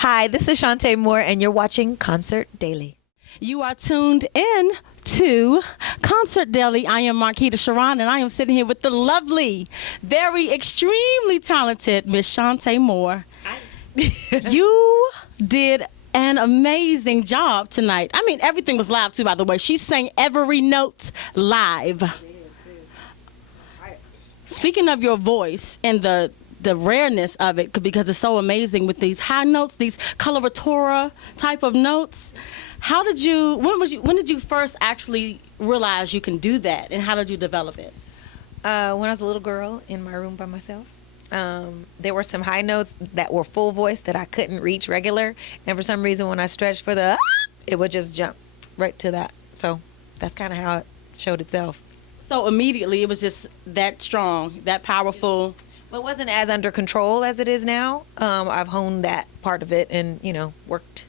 Hi, this is Chante Moore, and you're watching Concert Daily. You are tuned in to Concert Daily. I am Marquita Sharon, and I am sitting here with the lovely, very extremely talented Miss Chante Moore. You did an amazing job tonight. I mean, everything was live too, by the way. She sang every note live. Speaking of your voice and the rareness of it, because it's so amazing with these high notes, these coloratura type of notes. When did you first actually realize you can do that, and how did you develop it? When I was a little girl in my room by myself, there were some high notes that were full voice that I couldn't reach regular, and for some reason when I stretched for the it would just jump right to that. So that's kind of how it showed itself. So immediately it was just that strong, that powerful. But it wasn't as under control as it is now. I've honed that part of it and, worked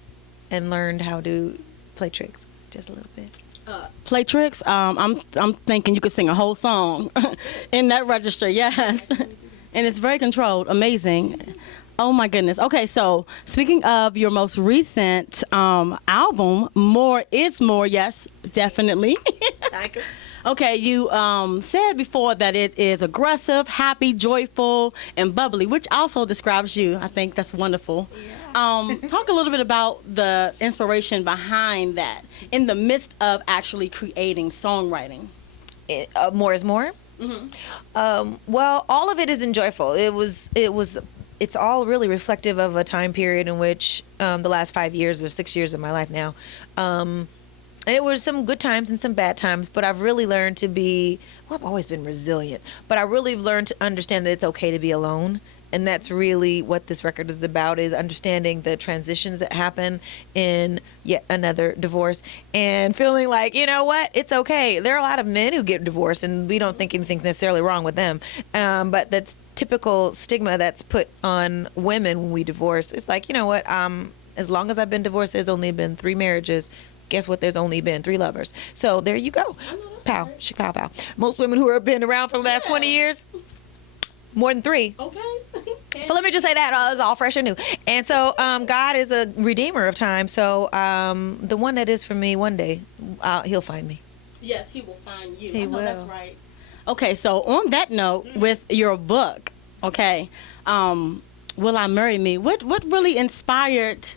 and learned how to play tricks just a little bit. Play tricks? I'm thinking you could sing a whole song in that register, yes. And it's very controlled, amazing. Oh my goodness. Okay, so speaking of your most recent album, More is More, yes, definitely. Thank you. Okay, you said before that it is aggressive, happy, joyful, and bubbly, which also describes you. I think that's wonderful. Yeah. Talk a little bit about the inspiration behind that in the midst of actually creating songwriting. More is More? Mm-hmm. Well, all of it is joyful. It's all really reflective of a time period in which the last 5 years or 6 years of my life now. And it was some good times and some bad times, but I've really learned to be, I've always been resilient, but I really learned to understand that it's okay to be alone. And that's really what this record is about, is understanding the transitions that happen in yet another divorce and feeling like, you know what, it's okay. There are a lot of men who get divorced and we don't think anything's necessarily wrong with them. But that's typical stigma that's put on women when we divorce. It's like, you know what, as long as I've been divorced, there's only been 3 marriages. Guess what? There's only been 3 lovers. So there you go. Pow, pow, pow. Most women who have been around for the last 20 years, more than 3. Okay. So let me just say that it's all fresh and new. And so God is a redeemer of time. So the one that is for me, one day, he'll find me. Yes, he will find you. He will. That's right. Okay, so on that note, with your book, okay, Will I Marry Me? What really inspired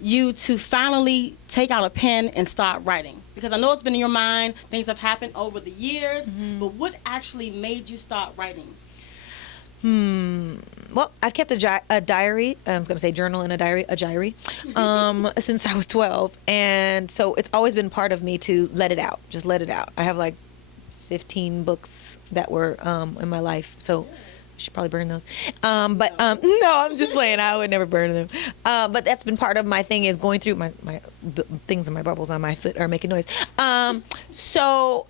you to finally take out a pen and start writing? Because I know it's been in your mind, things have happened over the years, but what actually made you start writing? Well, I've kept a diary. I was going to say journal and a diary, since I was 12. And so it's always been part of me to let it out, just let it out. I have like 15 books that were in my life. So I should probably burn those. No, I'm just playing. I would never burn them. But that's been part of my thing, is going through my things and my bubbles on my foot are making noise. So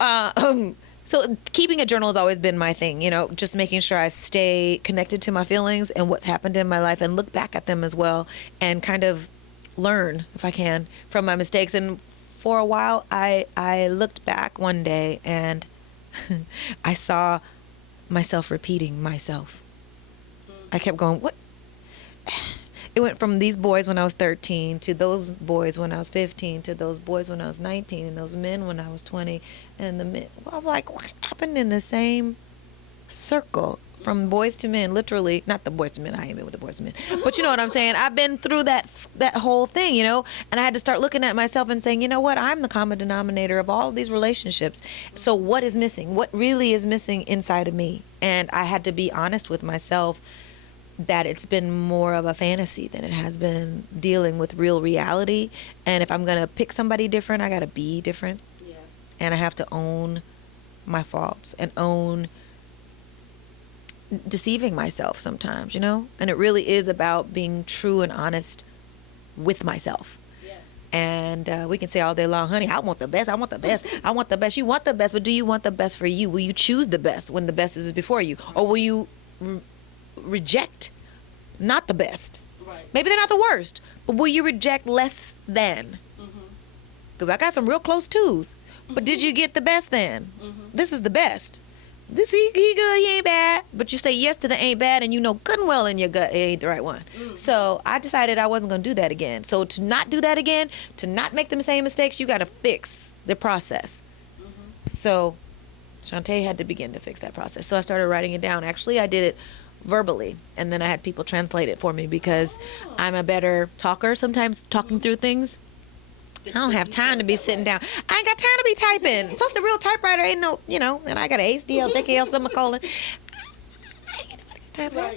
keeping a journal has always been my thing, just making sure I stay connected to my feelings and what's happened in my life and look back at them as well and kind of learn, if I can, from my mistakes. And for a while, I looked back one day and I saw myself repeating myself. I kept going, what? It went from these boys when I was 13 to those boys when I was 15 to those boys when I was 19 and those men when I was 20. And I'm like, what happened in the same circle from boys to men? Literally, not the boys to men. I ain't been with the boys to men. But you know what I'm saying? I've been through that whole thing, and I had to start looking at myself and saying, you know what? I'm the common denominator of all of these relationships. So what is missing? What really is missing inside of me? And I had to be honest with myself that it's been more of a fantasy than it has been dealing with real reality. And if I'm going to pick somebody different, I got to be different. Yes. And I have to own my faults and own deceiving myself sometimes, And it really is about being true and honest with myself. Yes. And we can say all day long, honey, I want the best, I want the best, I want the best. You want the best, but do you want the best for you? Will you choose the best when the best is before you? Or will you reject not the best? Right. Maybe they're not the worst, but will you reject less than? Because I got some real close twos. But did you get the best then? This is the best. This he good, he ain't bad. But you say yes to the ain't bad, and you know good and well in your gut it ain't the right one. So I decided I wasn't gonna do that again. So to not do that again, to not make the same mistakes, you gotta fix the process. So Chante had to begin to fix that process. So I started writing it down. Actually, I did it verbally, and then I had people translate it for me because I'm a better talker sometimes, talking through things. I don't have time to be sitting down. I ain't got time to be typing. Plus, the real typewriter ain't no, and I got an HDL, JKL, semicolon. I ain't got nobody to type that.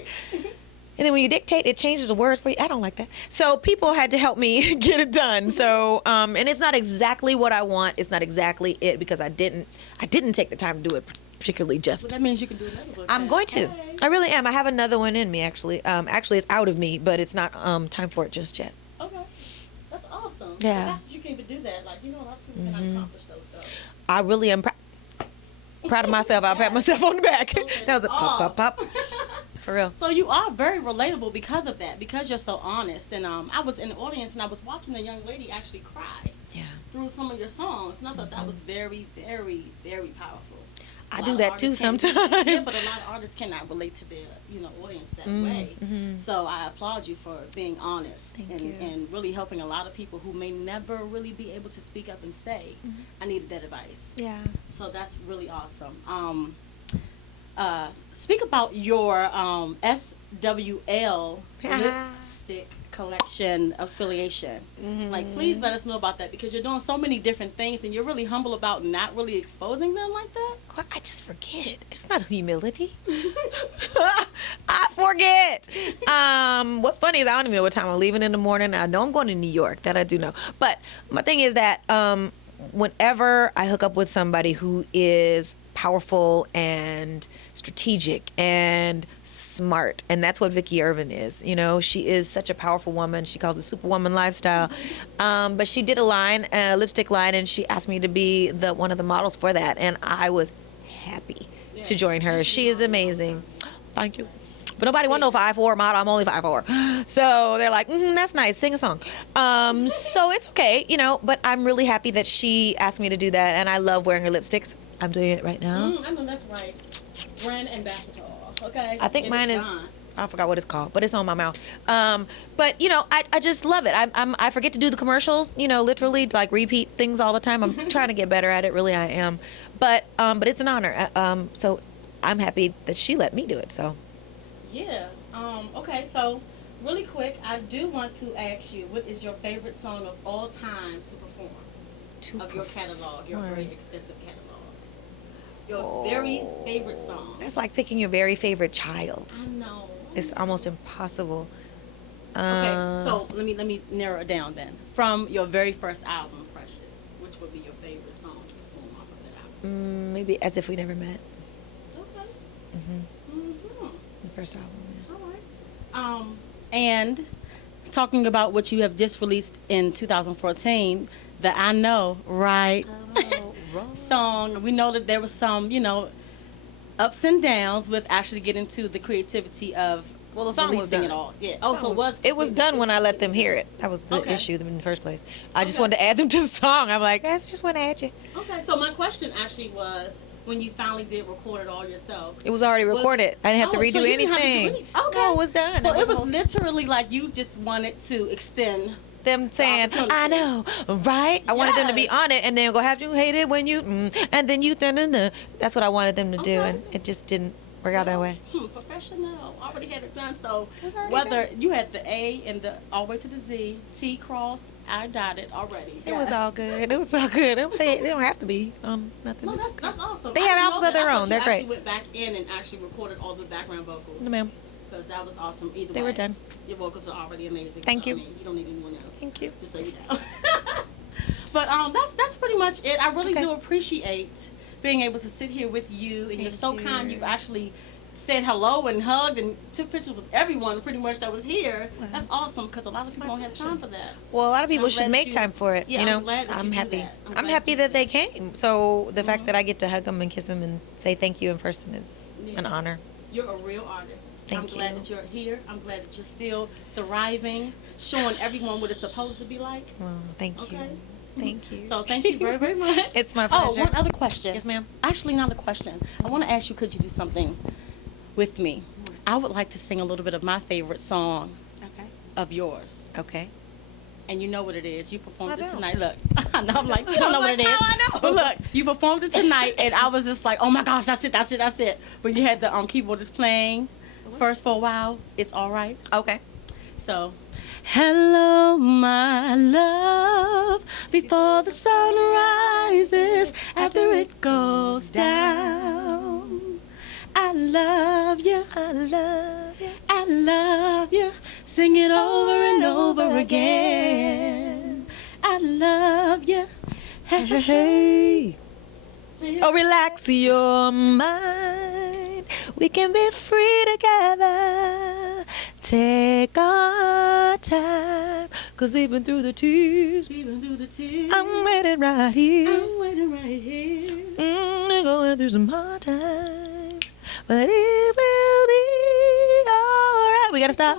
And then when you dictate, it changes the words for you. I don't like that. So people had to help me get it done. So, and it's not exactly what I want. It's not exactly it because I didn't take the time to do it particularly just. Well, that means you can do another one. I'm going to. Hey. I really am. I have another one in me, actually. Actually, it's out of me, but it's not time for it just yet. Okay. That's awesome. Yeah. The fact that you can even do that, like, a lot of people cannot accomplish those stuff. I really am proud of myself. I'll pat myself on the back. That was a pop, pop, pop. For real. So you are very relatable because of that, because you're so honest. And I was in the audience and I was watching a young lady actually cry through some of your songs. And I thought that was very, very, very powerful. I do that too sometimes. Yeah, but a lot of artists cannot relate to their, audience that way. So I applaud you for being honest and really helping a lot of people who may never really be able to speak up and say, I needed that advice. Yeah. So that's really awesome. Speak about your SWL lipstick collection affiliation. Like, please let us know about that because you're doing so many different things and you're really humble about not really exposing them like that. I just forget. It's not humility. I forget. What's funny is I don't even know what time I'm leaving in the morning. I know I'm going to New York. That I do know. But my thing is that whenever I hook up with somebody who is powerful and strategic and smart, and that's what Vicki Irvin is. She is such a powerful woman. She calls it Superwoman lifestyle. But she did a lipstick line, and she asked me to be one of the models for that, and I was happy to join her. She is amazing. Thank you. But nobody want no 5'4" model. I'm only 5'4". So they're like, that's nice. Sing a song. So it's okay, but I'm really happy that she asked me to do that, and I love wearing her lipsticks. I'm doing it right now. I know that's right. Brand ambassador. Okay. I think mine is, I forgot what it's called, but it's on my mouth. But I just love it. I forget to do the commercials, literally like repeat things all the time. I'm trying to get better at it. Really, I am. But it's an honor. So I'm happy that she let me do it. So. Yeah. Okay. So really quick, I do want to ask you, what is your favorite song of all time to perform? Your catalog, your very extensive catalog. Your very favorite song. That's like picking your very favorite child. I know. It's almost impossible. Okay, so let me narrow it down then. From your very first album, Precious, which would be your favorite song to perform off of that album? Maybe As If We Never Met. Okay. The first album. Yeah. All right. And talking about what you have just released in 2014, the I Know, right? Song. We know that there was some, ups and downs with actually getting to the creativity of the song was done. It all. Yeah. It was done when I let them hear it. That was the issue in the first place. I just wanted to add them to the song. I'm like, I just want to add you. Okay. So my question actually was, when you finally did record it all yourself, it was already recorded. I didn't have to redo anything. Okay. No, it was done. So it was literally like you just wanted to extend them saying, I know, right? I wanted them to be on it, and then go have you hate it when you, and then you, that's what I wanted them to do, and it just didn't work out that way. Professional, already had it done. So whether you had the A and the all the way to the Z, T crossed, I dotted already. It was all good. It was all good. They don't have to be on nothing. No, that's awesome. They have albums of their own. They're great. You went back in and actually recorded all the background vocals. No, ma'am. Because that was awesome. Either way, they were done. Your vocals are already amazing. Thank you. I mean, you don't need anyone else. Thank you. Just so you know. But that's pretty much it. I really do appreciate being able to sit here with you, and you're so kind. You've actually said hello and hugged and took pictures with everyone pretty much that was here. Wow. That's awesome because a lot of people don't have time for that. Well, a lot of people should make time for it. Yeah, I'm happy. I'm happy that they came. So the fact that I get to hug them and kiss them and say thank you in person is an honor. You're a real artist. Thank I'm glad that you're here. I'm glad that you're still thriving, showing everyone what it's supposed to be like. Well, thank you. Thank you. So thank you very, very much. It's my Oh, pleasure. one other question. Yes, ma'am. Actually, not a question. I want to ask you, could you do something with me? I would like to sing a little bit of my favorite song Okay. of yours. Okay. And you know what it is. You performed I it don't. tonight. Look, I know, I'm like, you don't know what it is. I know. But look, you performed it tonight, and I was just like, oh my gosh, that's it. When you had the keyboardist playing first for a while, it's all right. Okay. So, hello, my love, before the sun rises, after it goes down. I love you, I love you. I love you. Sing it over and over again. I love you. Hey, hey, hey. Oh, relax your mind. We can be free together. Take our time. 'Cause even through the tears, I'm waiting right here. Going through some hard times. But it will be alright. We gotta stop.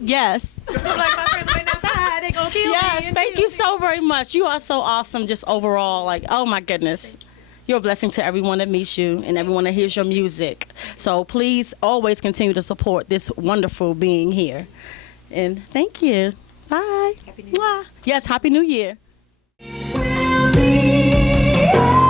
Yes. I'm like my friends waiting outside. They gonna kill me. Yes, and thank kill you me. so very much. You are so awesome, just overall. Like, oh my goodness. You're a blessing to everyone that meets you and everyone that hears your music. So please always continue to support this wonderful being here. And thank you. Bye. Happy New Year. Mwah. Yes, Happy New Year. We'll be